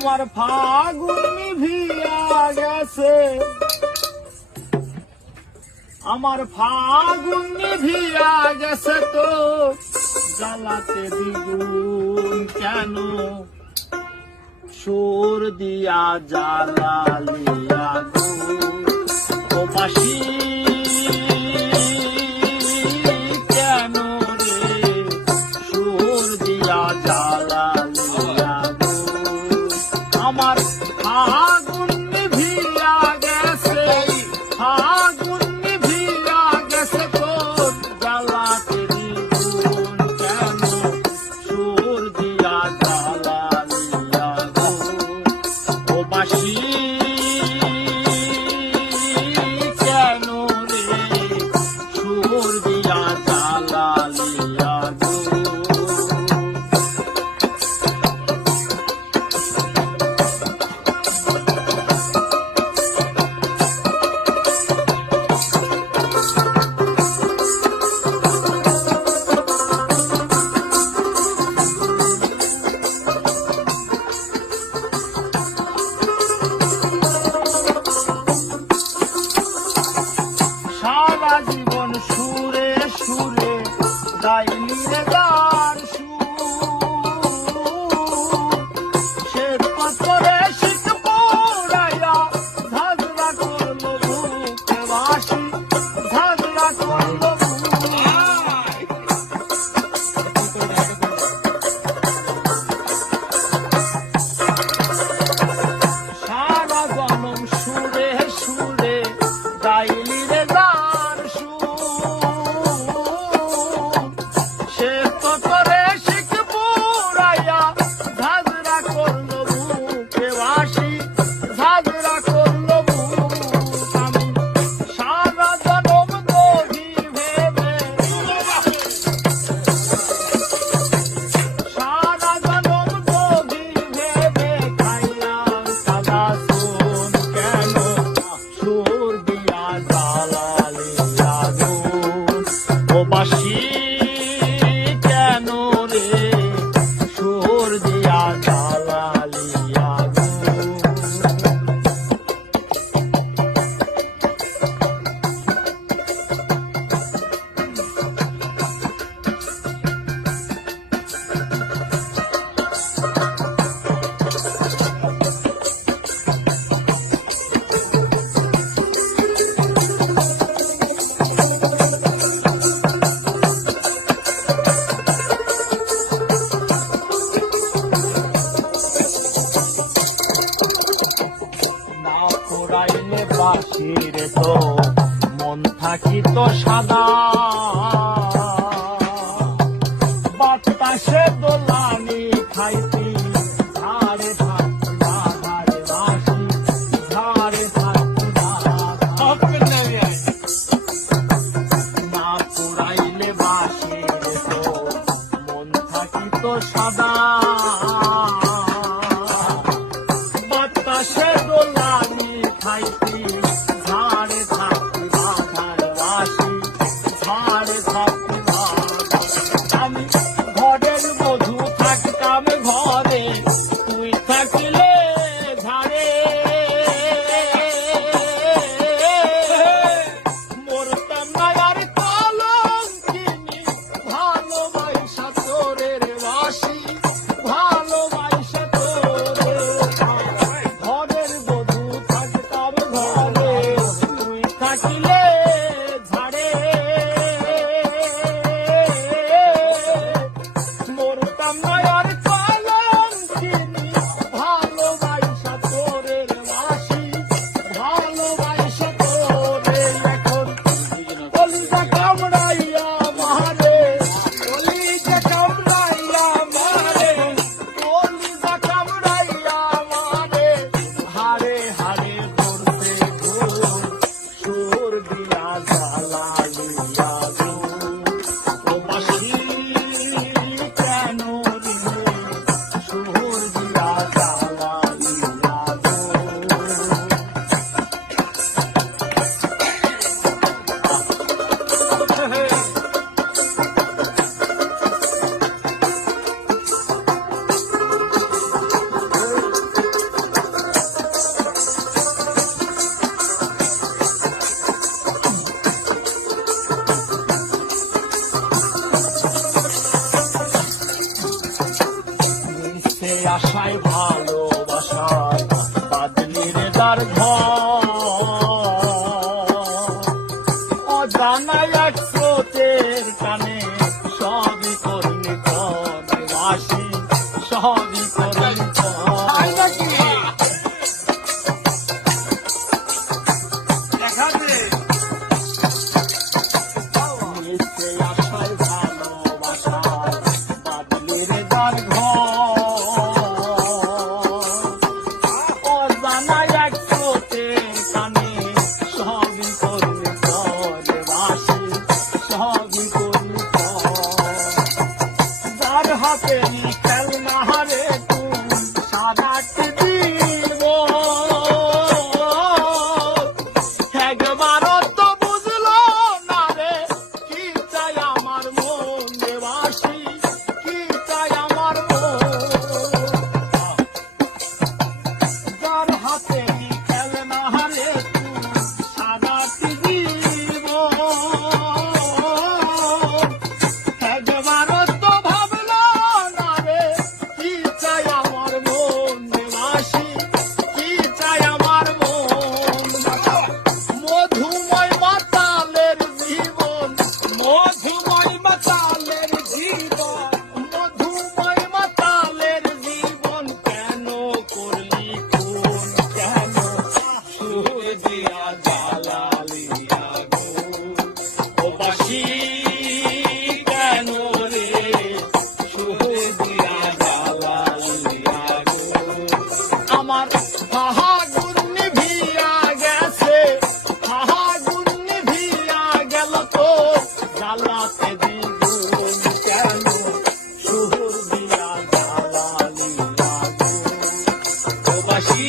আমার ফাগুন নিভিয়া গেছে, আমার ফাগুন নিভিয়া গেছে তো জ্বালাতে দ্বিগুণ কেন সুর দিয়া জ্বালালিয়া গো ও বাসি কেন রে সুর দিয়া জ্বালালিয়া গো আমার ফাগুন নিভিয়া গেছে, ফাগুন নিভিয়া গেছে তো জ্বালাতে দ্বিগুণ কেন সুর দিয়া জ্বালালিয়া গো ও বাসি কেন রে সুর দিয়া জ্বালালিয়া গো। সারা জীবন সুরে সুরে গাইলি রে গান সে পাথরে শীত পোড়াইয়া ঝাঁঝরা করলো বুকে বাসি, ঝাঁঝরা করলো সারা জনম সুরে সুরে গাইলি রে গান সে তোরে শিখ পুরাইয়া ঝাঁঝরা করলো বুকে বাসি, ঝাঁঝরা করলো বুক আমি সারা জনম দোহি ভেবে, সারা জনম দোহি ভেবে খাইলাম সাদা সোন কেন সুর দিয়া জ্বালালিয়া গো ও বাসি কেন রে সুর দিয়া জ্বালালিয়া গো। না পোড়াইলে বাসির তো মন থাকিত সাদা, বাতাসে দোলানি খাইতি ধারে থাকতি ধারে বাসি, ধারে থাকতি না পোড়াইলে বাসির তো মন থাকিত সাদা, বাতাসে দোলানি খাইতি ঝাড়ে থাকতি বাধার বাসি, ঝাড়ে থাকতি আমি ঘরের মধু থাকতাম ঘর আশায় ভালোবাসায় বাদলি রে তার ঘর অজানায় এক স্রোতের কানে সবই করলি তোর বাসি সবই করলি তোর দেখা দে আশায় ভালোবাসায় বাদলি রে তার হাতেরি খেলনা হারে তুই সাদাটি দিব একবারও তো বুঝলো না রে কি চাই আমার মন দেবাসী কি চাই আমার মন যার হাতেরি খেলনা হারে তুই সাদাটি দিব একবারও আমার হাহাগুন নিভিয়া গেছে হাহাগুন নিভিয়া গেল তো জ্বালাতে দ্বিগুণ কেন সুর দিয়া জ্বালালি আগুন প্রবাসী